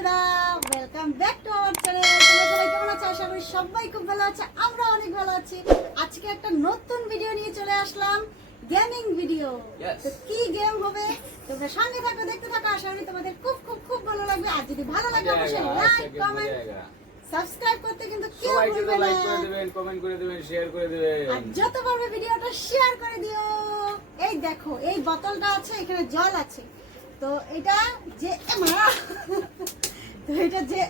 বন্ধুরা, welcome back to our channel. তোমরা সবাই কেমন আছো? আশা করি সবাই খুব ভালো আছে। আমরা অনেক ভালো আছি। আজকে একটা নতুন ভিডিও নিয়ে চলে আসলাম, গেমিং ভিডিও। তো কি গেম হবে তোমরা সঙ্গে থাকো, দেখতে থাকো। আশা করি তোমাদের খুব খুব খুব ভালো লাগবে। আর যদি ভালো লাগে অবশ্যই লাইক, কমেন্ট, সাবস্ক্রাইব করতে কিন্তু কেউ ভুলবে না। লাইক করে দিবেন, কমেন্ট করে দিবেন, শেয়ার করে দিবেন। আর যত পারবে ভিডিওটা শেয়ার করে দিও। এই দেখো, এই বোতলটা আছে, এখানে জল আছে। তো এটা যে তো এটা যে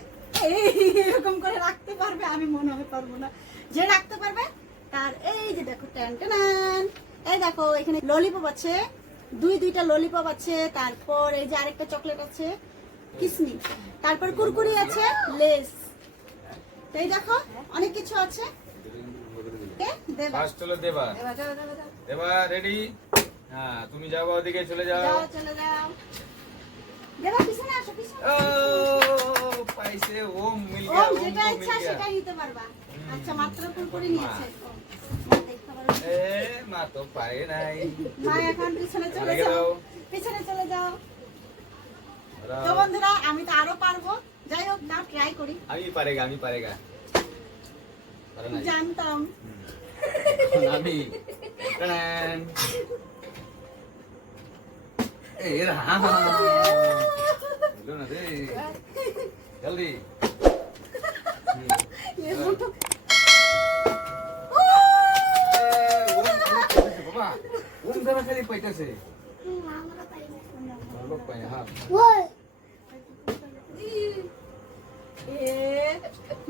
এরকম করে রাখতে পারবে, আমি মনে হয় পারবো না। যে রাখতে পারবে তার এই যে দেখো ট্যান ট্যান, এই দেখো এখানে ললিপপ আছে, দুইটা ললিপপ আছে। তারপর এই যে আরেকটা চকলেট আছে, কিসমি। তারপর কুরকুরি আছে, লেস। তো এই দেখো অনেক কিছু আছে। ফার্স্ট হলো দেবা। দেবা রেডি? হ্যাঁ, তুমি যাও, ওদিকে চলে যাও। চলে যাও। দেবা পিছনে আসো, পিছনে। ও পাইছে, ও মিল ও গয়া, ও যেটা মিল ইচ্ছা গয়া। সেটা নিতে পারবা। আচ্ছা, মাত্র কুরকুরি নিয়েছে। এ মা তো পারে নাই। মা এখন পিছনে চলে আগে যাও, দাও। পিছনে চলে যাও। তো বন্ধুরা, আমি তো আরো পারবো। যাই হোক, না ট্রাই করি। আমি পারেগা, আমি পারেগা। পারে নাই। জানতাম। এখন আমি টান। এই রা বলো না রে, জলদি। বাবা ওম দ্বারা খালি পাইতেছে।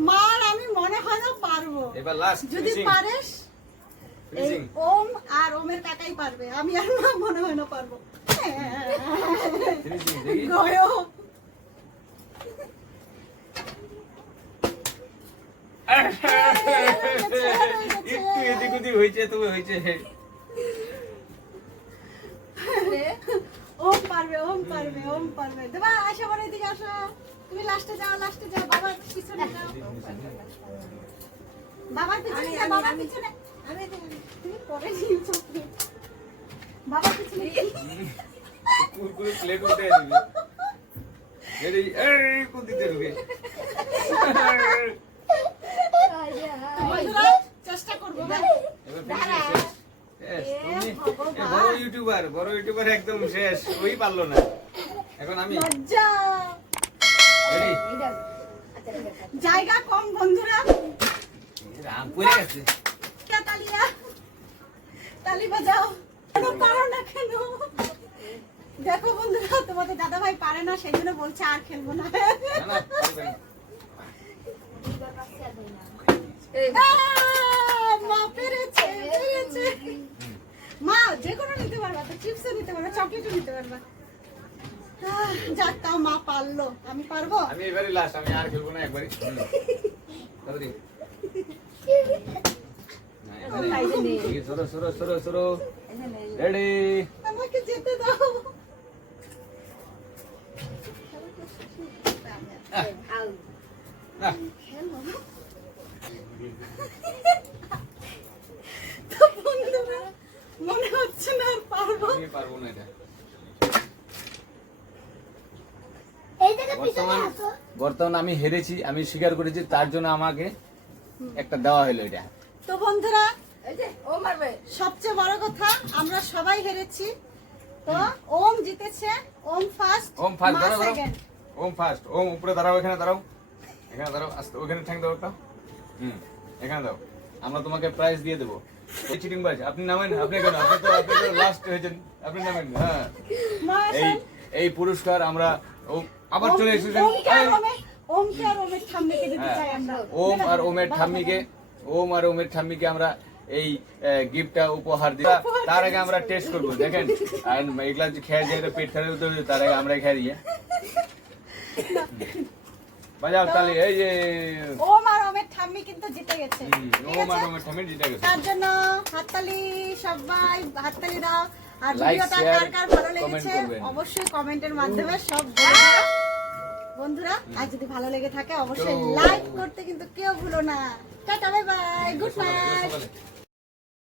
মার আমি মনে হয় না পারবো। এবার লাস্ট যদি ফিনিশিং। পারিস, এই ফিনিশিং। ওম আর ওমের কাকাই পারবে। আমি আর মা মনে হয় না পারবো। ফিনিশিং দেখি। গয়ো। একটু এদিক ওদিক হয়েছে, তবে হয়েছে। ওম পারবে, ওম পারবে, ওম পারবে। দেবা আসো, আমার এদিকে আসো। তুমি লাস্টে যাও, লাস্টে যাও। বাবার পিছনে যাও, বাবার পিছনে যাও, বাবার পিছনে। তুমি পরে নিয়েছো। বাবার পিছনে। কুরকুরে প্লেট উঠে দিবি। রেডি? এই কোন দিকে ঢুকে? বন্ধুরা, চেষ্টা করবো। এবার ফিনিশিং শেষ। শেষ। তুমি বড় ইউটিউবার একদম শেষ। ওই পারলো না। এখন আমি লজ্জা। রেডি? জায়গা কম বন্ধুরা। রাম পড়ে গেছে। তালিয়া, তালি বাজাও। কেন পারো না কেন? দেখো বন্ধুরা, তোমাদের দাদা ভাই পারে না, সেই জন্য বলছে আর খেলবো না। না না, পারবে না। মা পেরেছে, পেরেছে। মা যে কোনো নিতে পারবা, তো চিপসও নিতে পারবা, চকলেটও নিতে পারবা। যাক, তাও মা পারলো। আমি পারবো? আমি এবারে লাস্ট, আমি আর খেলবো না একবারই। তাড়াতাড়ি। সরো। রেডি? আমাকে যেতে দাও। না। তো বন্ধুরা, মনে হচ্ছে না আর পারবো। আমি পারবো না এটা। বর্তমান আমি হেরেছি, আমি স্বীকার করেছি, তার জন্য আমাকে একটা দেওয়া হলো এটা। তো বন্ধুরা, সবচেয়ে বড় কথা, আমরা সবাই হেরেছি। তো ওম জিতেছে, ওম ফার্স্ট, ওম ফার্স্ট, মা দাঁড়াও। সেকেন্ড। ওম ফার্স্ট, ওম উপরে দাঁড়াও, এখানে দাঁড়াও, আস্তে ওখানে ঠ্যাং দাও একটা। এখানে দাও, আমরা তোমাকে প্রাইজ দিয়ে দেবো। এই চিটিং বাজ, আপনি নামেন। আপনি কেন? আপনি তো লাস্ট হয়েছেন, আপনি নামেন। হ্যাঁ, মা এই পুরস্কার আমরা আবার চলে এসেছেন। ওমকে আর ওমের ঠাম্মিকে দিতে চাই আমরা। ওম আর ওমের ঠাম্মিকে আমরা এই গিফটটা উপহার দিই। তার আগে আমরা টেস্ট করবো, দেখেন। আর এগুলা যে খেয়ে দিয়ে পেট খারাপ হতে হবে, তার আগে আমরা খেয়ে দিয়ে বাজাও তালি। এই যে ওম আর ওমের ঠাম্মি কিন্তু জিতে গেছে। ওম আর ওমের ঠাম্মি জিতে গেছে। তার জন্য হাততালি, সবাই হাততালি দাও। আর লাইক, ভিডিওটা শেয়ার, কার কার ভালো কমেন্ট লেগেছে করবেন। অবশ্যই কমেন্টের মাধ্যমে সব বলে দিও বন্ধুরা। আর যদি ভালো লেগে থাকে অবশ্যই লাইক করতে কিন্তু কেউ ভুলো না। Tata, bye bye, good night.